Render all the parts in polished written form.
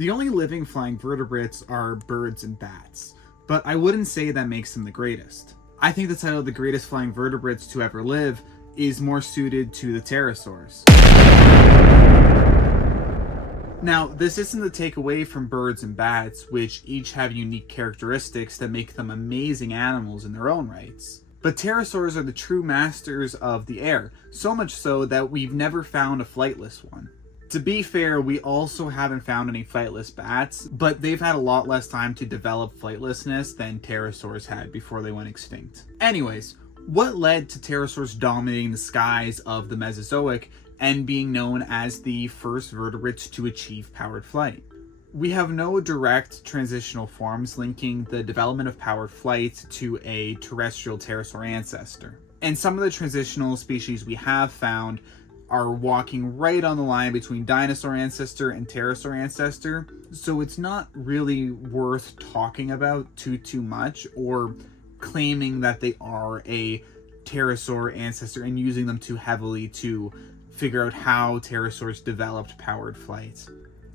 The only living flying vertebrates are birds and bats, but I wouldn't say that makes them the greatest. I think the title of the greatest flying vertebrates to ever live is more suited to the pterosaurs. Now, this isn't to take away from birds and bats, which each have unique characteristics that make them amazing animals in their own rights. But pterosaurs are the true masters of the air, so much so that we've never found a flightless one. To be fair, we also haven't found any flightless bats, but they've had a lot less time to develop flightlessness than pterosaurs had before they went extinct. Anyways, what led to pterosaurs dominating the skies of the Mesozoic and being known as the first vertebrates to achieve powered flight? We have no direct transitional forms linking the development of powered flight to a terrestrial pterosaur ancestor. And some of the transitional species we have found are walking right on the line between dinosaur ancestor and pterosaur ancestor, so it's not really worth talking about too much or claiming that they are a pterosaur ancestor and using them too heavily to figure out how pterosaurs developed powered flight.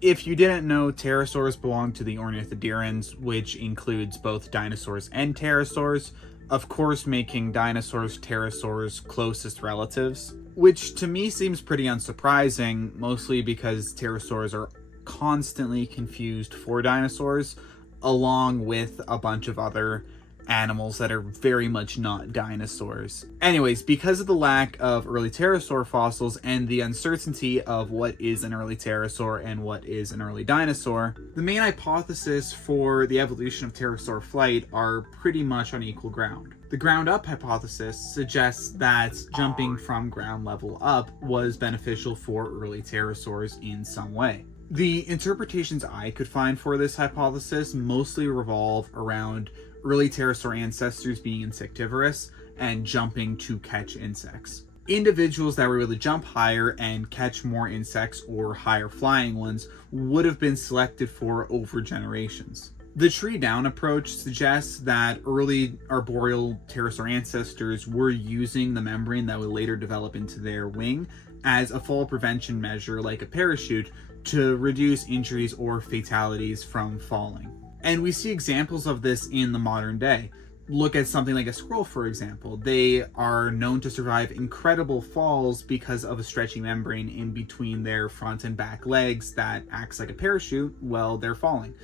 If you didn't know, pterosaurs belong to the ornithoderans, which includes both dinosaurs and pterosaurs, of course making dinosaurs pterosaurs' closest relatives, which to me seems pretty unsurprising, mostly because pterosaurs are constantly confused for dinosaurs, along with a bunch of other animals that are very much not dinosaurs. Anyways, because of the lack of early pterosaur fossils and the uncertainty of what is an early pterosaur and what is an early dinosaur, the main hypothesis for the evolution of pterosaur flight are pretty much on equal ground. The ground up hypothesis suggests that jumping from ground level up was beneficial for early pterosaurs in some way. The interpretations I could find for this hypothesis mostly revolve around early pterosaur ancestors being insectivorous and jumping to catch insects. Individuals that were able to jump higher and catch more insects or higher flying ones would have been selected for over generations. The tree down approach suggests that early arboreal pterosaur ancestors were using the membrane that would later develop into their wing as a fall prevention measure, like a parachute, to reduce injuries or fatalities from falling. And we see examples of this in the modern day. Look at something like a squirrel, for example. They are known to survive incredible falls because of a stretchy membrane in between their front and back legs that acts like a parachute while they're falling.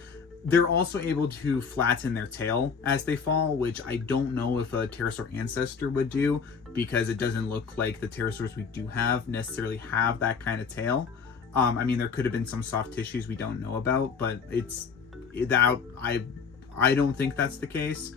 They're also able to flatten their tail as they fall, which I don't know if a pterosaur ancestor would do, because it doesn't look like the pterosaurs we do have necessarily have that kind of tail. I mean, there could have been some soft tissues we don't know about, but I don't think that's the case.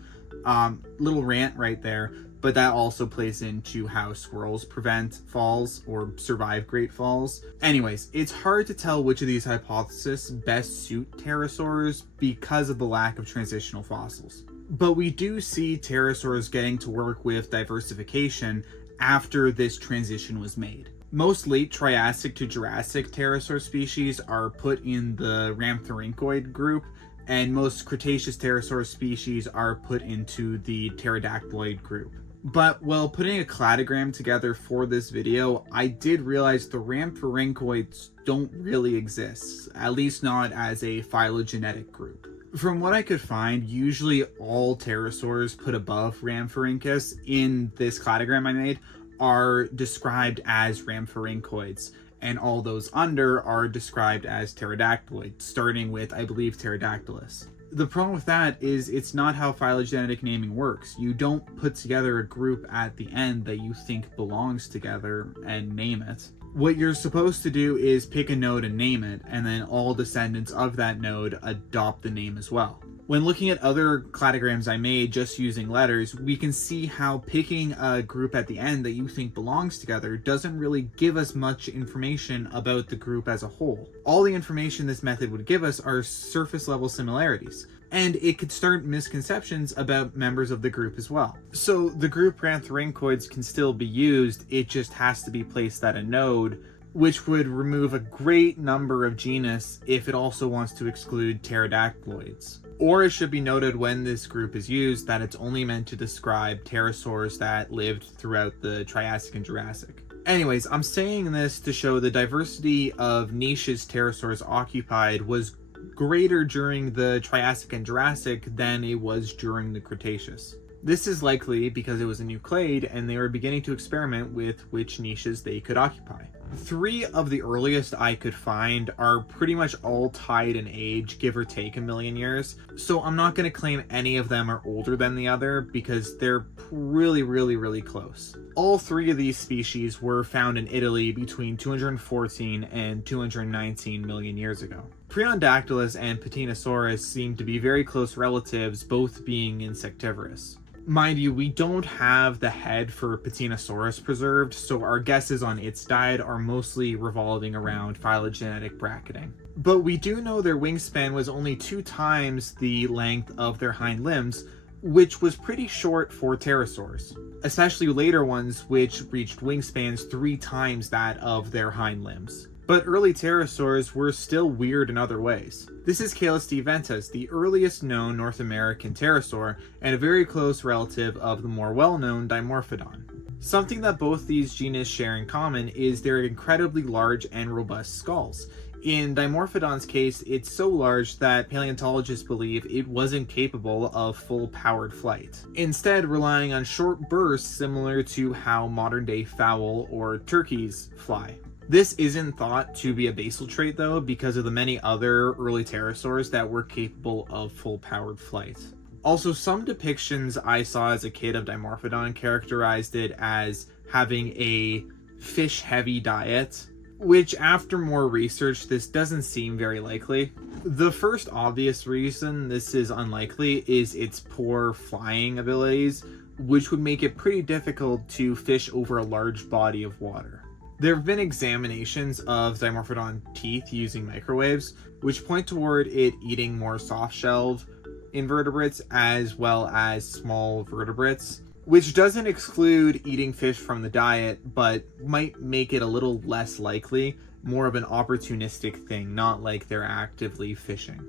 Little rant right there, but that also plays into how squirrels prevent falls or survive great falls. Anyways, it's hard to tell which of these hypotheses best suit pterosaurs because of the lack of transitional fossils. But we do see pterosaurs getting to work with diversification after this transition was made. Most late Triassic to Jurassic pterosaur species are put in the Rhamphorhynchoid group, and most Cretaceous pterosaur species are put into the pterodactyloid group. But while putting a cladogram together for this video, I did realize the Rhamphorhynchoids don't really exist, at least not as a phylogenetic group. From what I could find, usually all pterosaurs put above Rhamphorhynchus in this cladogram I made are described as Rhamphorhynchoids, and all those under are described as pterodactyloids, starting with, I believe, Pterodactylus. The problem with that is it's not how phylogenetic naming works. You don't put together a group at the end that you think belongs together and name it. What you're supposed to do is pick a node and name it, and then all descendants of that node adopt the name as well. When looking at other cladograms I made just using letters, we can see how picking a group at the end that you think belongs together doesn't really give us much information about the group as a whole. All the information this method would give us are surface level similarities, and it could start misconceptions about members of the group as well. So the group Rhamphorhynchoids can still be used, it just has to be placed at a node, which would remove a great number of genus if it also wants to exclude pterodactyloids. Or it should be noted when this group is used that it's only meant to describe pterosaurs that lived throughout the Triassic and Jurassic. Anyways, I'm saying this to show the diversity of niches pterosaurs occupied was greater during the Triassic and Jurassic than it was during the Cretaceous. This is likely because it was a new clade and they were beginning to experiment with which niches they could occupy. 3 of the earliest I could find are pretty much all tied in age, give or take a million years, so I'm not going to claim any of them are older than the other because they're really close. All 3 of these species were found in Italy between 214 and 219 million years ago. Preondactylus and Pterosaurus seem to be very close relatives, both being insectivorous. Mind you, we don't have the head for Pterosaurus preserved, so our guesses on its diet are mostly revolving around phylogenetic bracketing. But we do know their wingspan was only 2 times the length of their hind limbs, which was pretty short for pterosaurs, especially later ones which reached wingspans 3 times that of their hind limbs. But early pterosaurs were still weird in other ways. This is Caelus ventus, the earliest known North American pterosaur and a very close relative of the more well-known Dimorphodon. Something that both these genus share in common is their incredibly large and robust skulls. In Dimorphodon's case, it's so large that paleontologists believe it wasn't capable of full-powered flight, instead relying on short bursts similar to how modern-day fowl or turkeys fly. This isn't thought to be a basal trait though, because of the many other early pterosaurs that were capable of full-powered flight. Also, some depictions I saw as a kid of Dimorphodon characterized it as having a fish-heavy diet, which after more research, this doesn't seem very likely. The first obvious reason this is unlikely is its poor flying abilities, which would make it pretty difficult to fish over a large body of water. There have been examinations of Dimorphodon teeth using microwaves, which point toward it eating more soft-shelled invertebrates as well as small vertebrates, which doesn't exclude eating fish from the diet, but might make it a little less likely, more of an opportunistic thing, not like they're actively fishing.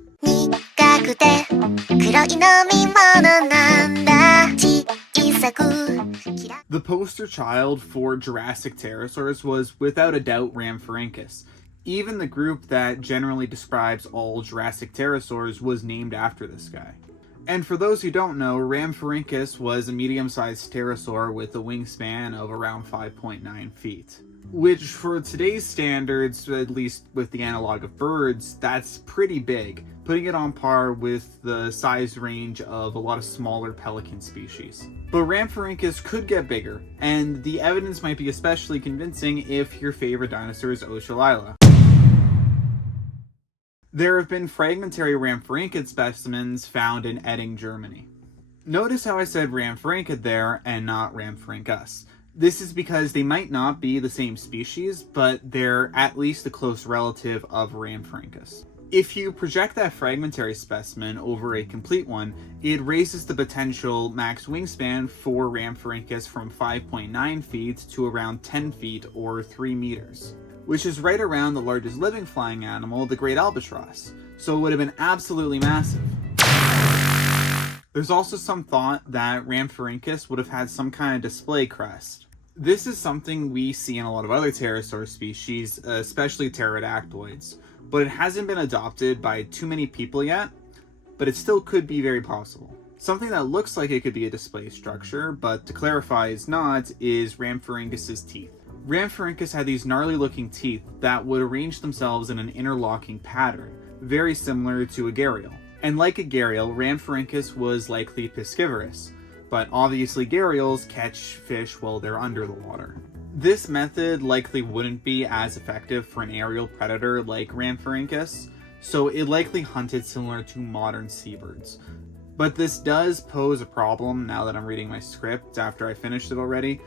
The poster child for Jurassic pterosaurs was without a doubt Rhamphorhynchus. Even the group that generally describes all Jurassic pterosaurs was named after this guy. And for those who don't know, Rhamphorhynchus was a medium-sized pterosaur with a wingspan of around 5.9 feet. Which, for today's standards, at least with the analog of birds, that's pretty big, putting it on par with the size range of a lot of smaller pelican species. But Rhamphorhynchus could get bigger, and the evidence might be especially convincing if your favorite dinosaur is Oshawott. There have been fragmentary Rhamphorhynchid specimens found in Edding, Germany. Notice how I said Rhamphorhynchid there and not Rhamphorhynchus. This is because they might not be the same species, but they're at least a close relative of Rhamphorhynchus. If you project that fragmentary specimen over a complete one, it raises the potential max wingspan for Rhamphorhynchus from 5.9 feet to around 10 feet or 3 meters, which is right around the largest living flying animal, the great albatross, so it would have been absolutely massive. There's also some thought that Rhamphorhynchus would have had some kind of display crest. This is something we see in a lot of other pterosaur species, especially pterodactyloids, but it hasn't been adopted by too many people yet, but it still could be very possible. Something that looks like it could be a display structure, but to clarify is not, is Rhamphorhynchus's teeth. Rhamphorhynchus had these gnarly looking teeth that would arrange themselves in an interlocking pattern, very similar to a gharial. And like a gharial, Rhamphorhynchus was likely piscivorous, but obviously gharials catch fish while they're under the water. This method likely wouldn't be as effective for an aerial predator like Rhamphorhynchus, so it likely hunted similar to modern seabirds. But this does pose a problem now that I'm reading my script after I finished it already,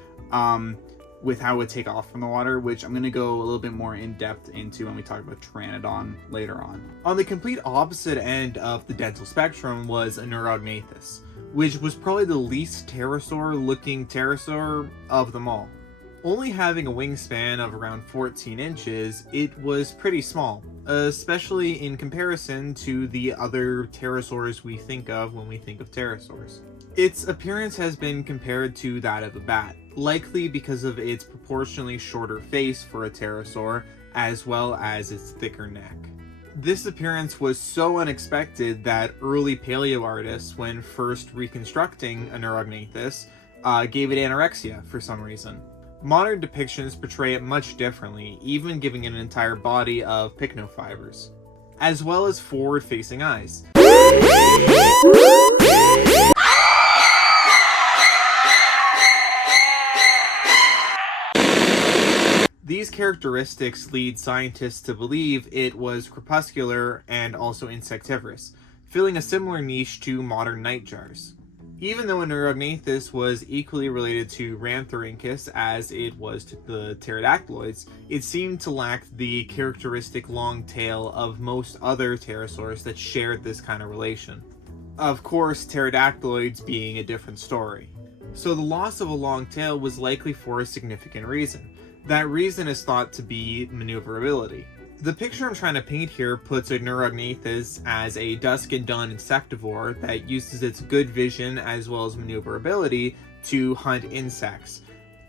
with how it would take off from the water, which I'm going to go a little bit more in depth into when we talk about Pteranodon later on. On the complete opposite end of the dental spectrum was a Neurognathus, which was probably the least pterosaur-looking pterosaur of them all. Only having a wingspan of around 14 inches, it was pretty small, especially in comparison to the other pterosaurs we think of when we think of pterosaurs. Its appearance has been compared to that of a bat, likely because of its proportionally shorter face for a pterosaur, as well as its thicker neck. This appearance was so unexpected that early paleo artists, when first reconstructing a Neurognathus, gave it anorexia for some reason. Modern depictions portray it much differently, even giving it an entire body of pycnofibers, as well as forward-facing eyes. These characteristics lead scientists to believe it was crepuscular and also insectivorous, filling a similar niche to modern nightjars. Even though a Neurognathus was equally related to Rhamphorhynchus as it was to the pterodactyloids, it seemed to lack the characteristic long tail of most other pterosaurs that shared this kind of relation. Of course, pterodactyloids being a different story. So the loss of a long tail was likely for a significant reason. That reason is thought to be maneuverability. The picture I'm trying to paint here puts a Neurognathus as a dusk and dawn insectivore that uses its good vision as well as maneuverability to hunt insects.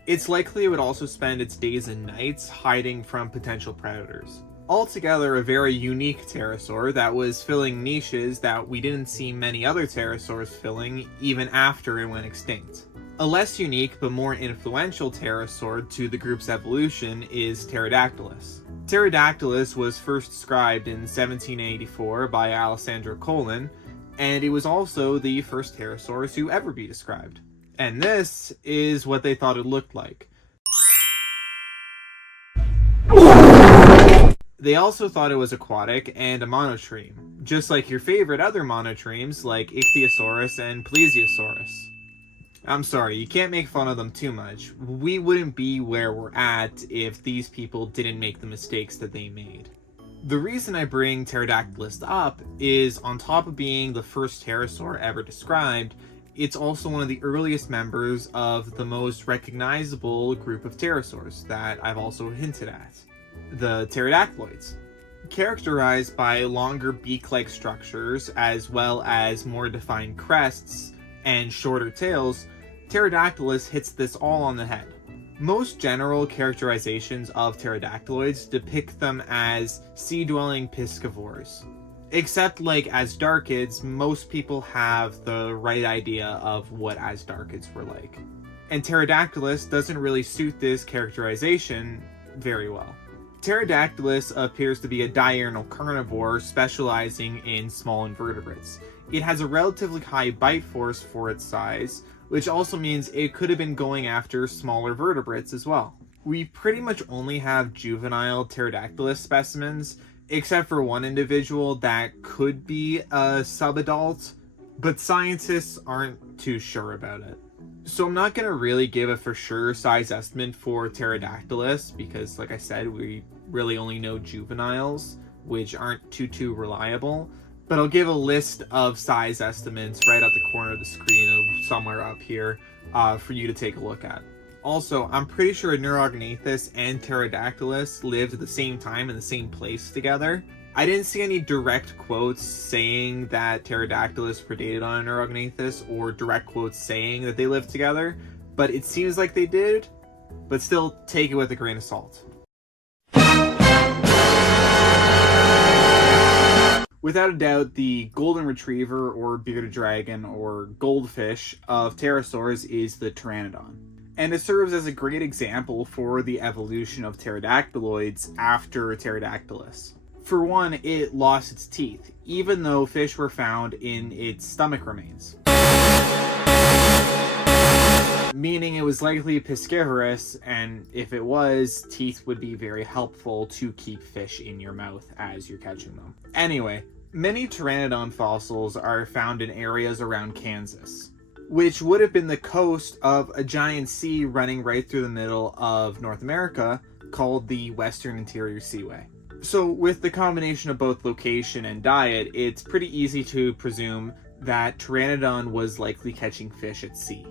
It's likely it would also spend its days and nights hiding from potential predators. Altogether, a very unique pterosaur that was filling niches that we didn't see many other pterosaurs filling even after it went extinct. A less unique but more influential pterosaur to the group's evolution is Pterodactylus. Pterodactylus was first described in 1784 by Alessandro Colin, and it was also the first pterosaur to ever be described. And this is what they thought it looked like. They also thought it was aquatic and a monotreme, just like your favorite other monotremes like Ichthyosaurus and Plesiosaurus. I'm sorry, you can't make fun of them too much. We wouldn't be where we're at if these people didn't make the mistakes that they made. The reason I bring Pterodactylus up is, on top of being the first pterosaur ever described, it's also one of the earliest members of the most recognizable group of pterosaurs that I've also hinted at, the pterodactyloids. Characterized by longer beak-like structures as well as more defined crests and shorter tails, Pterodactylus hits this all on the head. Most general characterizations of pterodactyloids depict them as sea-dwelling piscivores. Except like Asdarchids, most people have the right idea of what Asdarchids were like. And Pterodactylus doesn't really suit this characterization very well. Pterodactylus appears to be a diurnal carnivore specializing in small invertebrates. It has a relatively high bite force for its size, which also means it could have been going after smaller vertebrates as well. We pretty much only have juvenile Pterodactylus specimens, except for one individual that could be a subadult, but scientists aren't too sure about it. So I'm not going to really give a for sure size estimate for Pterodactylus because, like I said, we really only know juveniles, which aren't too reliable. But I'll give a list of size estimates right at the corner of the screen, somewhere up here, for you to take a look at. Also, I'm pretty sure Neurognathus and Pterodactylus lived at the same time in the same place together. I didn't see any direct quotes saying that Pterodactylus predated on a Neurognathus or direct quotes saying that they lived together, but it seems like they did, but still take it with a grain of salt. Without a doubt, the golden retriever or bearded dragon or goldfish of pterosaurs is the pteranodon. And it serves as a great example for the evolution of pterodactyloids after Pterodactylus. For one, it lost its teeth, even though fish were found in its stomach remains, meaning it was likely piscivorous, and if it was, teeth would be very helpful to keep fish in your mouth as you're catching them. Anyway, many pteranodon fossils are found in areas around Kansas, which would have been the coast of a giant sea running right through the middle of North America called the Western Interior Seaway. So with the combination of both location and diet, it's pretty easy to presume that Pteranodon was likely catching fish at sea.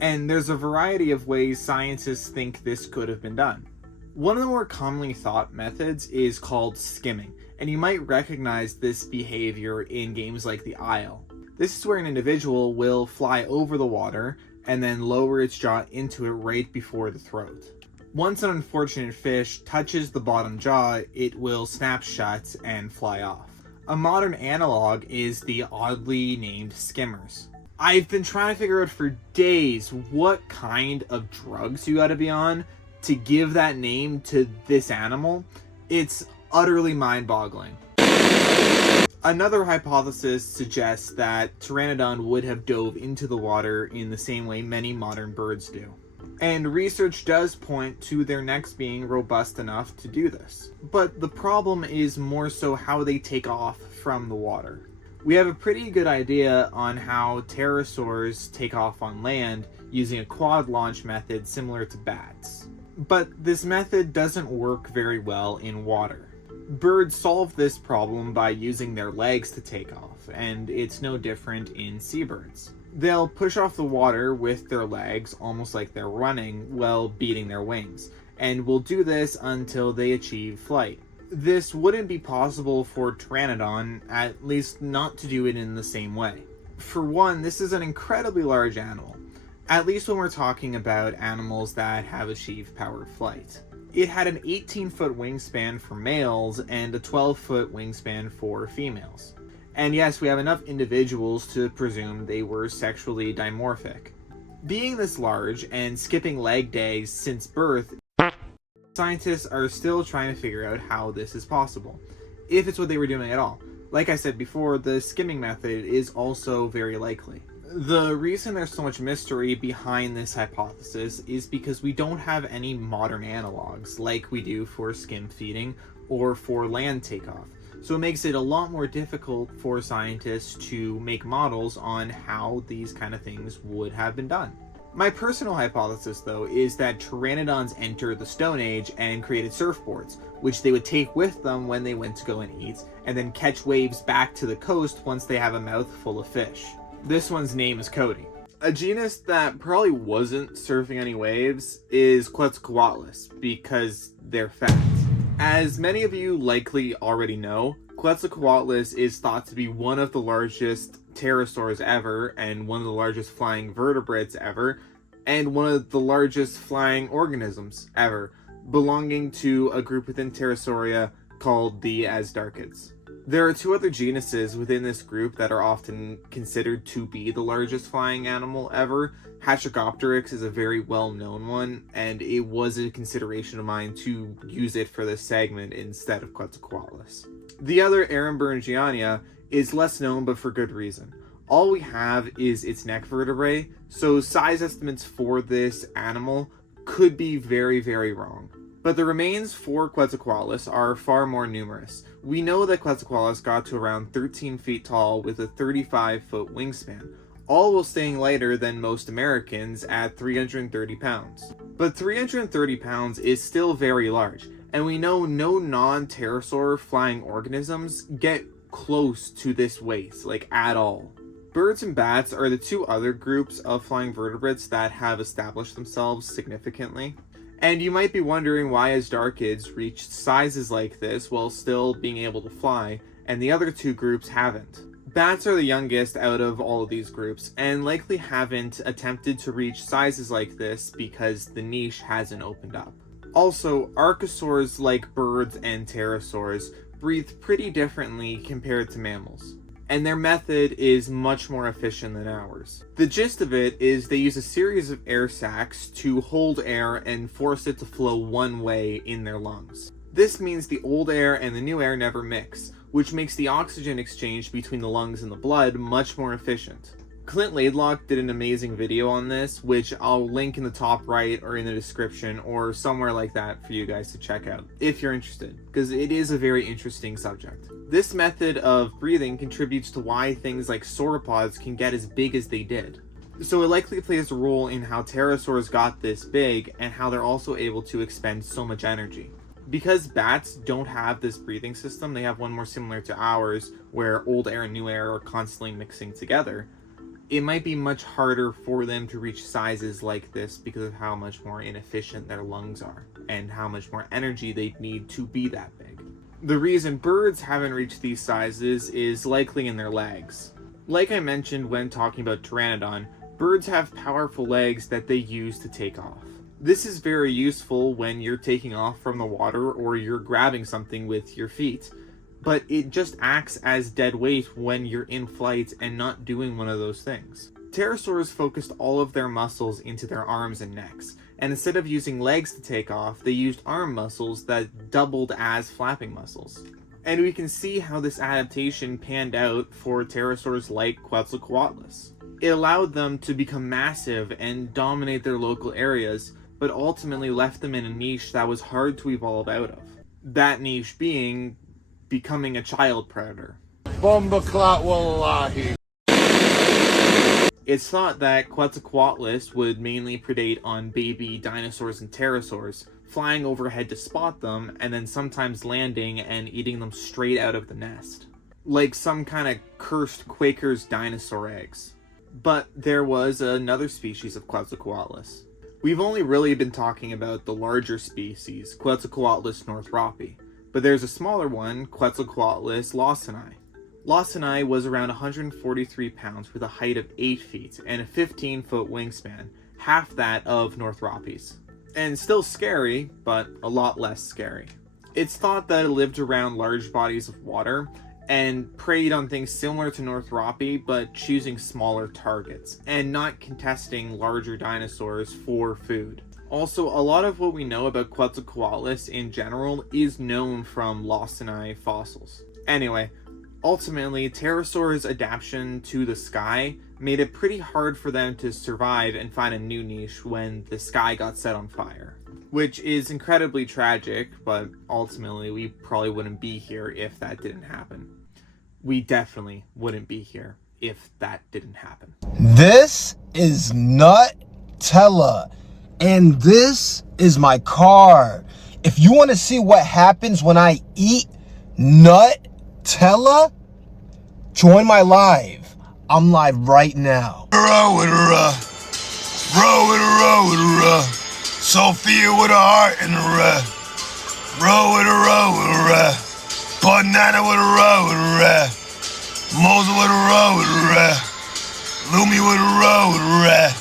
And there's a variety of ways scientists think this could have been done. One of the more commonly thought methods is called skimming, and you might recognize this behavior in games like The Isle. This is where an individual will fly over the water and then lower its jaw into it right before the throat. Once an unfortunate fish touches the bottom jaw, it will snap shut and fly off. A modern analog is the oddly named skimmers. I've been trying to figure out for days what kind of drugs you gotta be on to give that name to this animal. It's utterly mind-boggling. Another hypothesis suggests that Pteranodon would have dove into the water in the same way many modern birds do. And research does point to their necks being robust enough to do this. But the problem is more so how they take off from the water. We have a pretty good idea on how pterosaurs take off on land using a quad launch method similar to bats. But this method doesn't work very well in water. Birds solve this problem by using their legs to take off, and it's no different in seabirds. They'll push off the water with their legs, almost like they're running, while beating their wings, and will do this until they achieve flight. This wouldn't be possible for Pteranodon, at least not to do it in the same way. For one, this is an incredibly large animal, at least when we're talking about animals that have achieved powered flight. It had an 18-foot wingspan for males and a 12-foot wingspan for females. And yes, we have enough individuals to presume they were sexually dimorphic. Being this large and skipping leg days since birth, scientists are still trying to figure out how this is possible, if it's what they were doing at all. Like I said before, the skimming method is also very likely. The reason there's so much mystery behind this hypothesis is because we don't have any modern analogs like we do for skim feeding or for land takeoff. So it makes it a lot more difficult for scientists to make models on how these kind of things would have been done. My personal hypothesis, though, is that pteranodons entered the Stone Age and created surfboards, which they would take with them when they went to go and eat, and then catch waves back to the coast once they have a mouth full of fish. This one's name is Cody. A genus that probably wasn't surfing any waves is Quetzalcoatlus, because they're fat. As many of you likely already know, Quetzalcoatlus is thought to be one of the largest pterosaurs ever, and one of the largest flying vertebrates ever, and one of the largest flying organisms ever, belonging to a group within Pterosauria called the Azhdarchids. There are two other genuses within this group that are often considered to be the largest flying animal ever. Hashirogopteryx is a very well-known one, and it was a consideration of mine to use it for this segment instead of Quetzalcoatlus. The other, Ehrenbergiana, is less known, but for good reason. All we have is its neck vertebrae, so size estimates for this animal could be very, very wrong. But the remains for Quetzalcoatlus are far more numerous. We know that Quetzalcoatlus got to around 13 feet tall with a 35-foot wingspan, all while staying lighter than most Americans at 330 pounds. But 330 pounds is still very large, and we know no non-pterosaur flying organisms get close to this weight, at all. Birds and bats are the two other groups of flying vertebrates that have established themselves significantly. And you might be wondering why Azhdarchids reached sizes like this while still being able to fly, and the other two groups haven't. Bats are the youngest out of all of these groups, and likely haven't attempted to reach sizes like this because the niche hasn't opened up. Also, archosaurs, like birds and pterosaurs, breathe pretty differently compared to mammals, and their method is much more efficient than ours. The gist of it is they use a series of air sacs to hold air and force it to flow one way in their lungs. This means the old air and the new air never mix, which makes the oxygen exchange between the lungs and the blood much more efficient. Clint Laidlock did an amazing video on this, which I'll link in the top right or in the description or somewhere like that for you guys to check out if you're interested, because it is a very interesting subject. This method of breathing contributes to why things like sauropods can get as big as they did. So it likely plays a role in how pterosaurs got this big and how they're also able to expend so much energy. Because bats don't have this breathing system, they have one more similar to ours, where old air and new air are constantly mixing together. It might be much harder for them to reach sizes like this because of how much more inefficient their lungs are and how much more energy they need to be that big. The reason birds haven't reached these sizes is likely in their legs. Like I mentioned when talking about Pteranodon, birds have powerful legs that they use to take off. This is very useful when you're taking off from the water or you're grabbing something with your feet, but it just acts as dead weight when you're in flight and not doing one of those things. Pterosaurs focused all of their muscles into their arms and necks, and instead of using legs to take off, they used arm muscles that doubled as flapping muscles. And we can see how this adaptation panned out for pterosaurs like Quetzalcoatlus. It allowed them to become massive and dominate their local areas, but ultimately left them in a niche that was hard to evolve out of. That niche being becoming a child predator. Bomba clot wallahi. It's thought that Quetzalcoatlus would mainly predate on baby dinosaurs and pterosaurs, flying overhead to spot them, and then sometimes landing and eating them straight out of the nest. Like some kind of cursed Quaker's dinosaur eggs. But there was another species of Quetzalcoatlus. We've only really been talking about the larger species, Quetzalcoatlus northropi, but there's a smaller one, Quetzalcoatlus lawsoni. Lawsoni was around 143 pounds with a height of 8 feet and a 15-foot wingspan, half that of northropis. And still scary, but a lot less scary. It's thought that it lived around large bodies of water and preyed on things similar to northropi, but choosing smaller targets and not contesting larger dinosaurs for food. Also, a lot of what we know about Quetzalcoatlus in general is known from lawsoni fossils. Anyway, ultimately, pterosaurs' adaptation to the sky made it pretty hard for them to survive and find a new niche when the sky got set on fire. Which is incredibly tragic, but ultimately we probably wouldn't be here if that didn't happen. We definitely wouldn't be here if that didn't happen. This is Nutella, and this is my card. If you want to see what happens when I eat Nutella, join my live. I'm live right now. Sophia with a heart in the red. Roll with a red. Banana with a red. Moses with a red. Lumi with a red.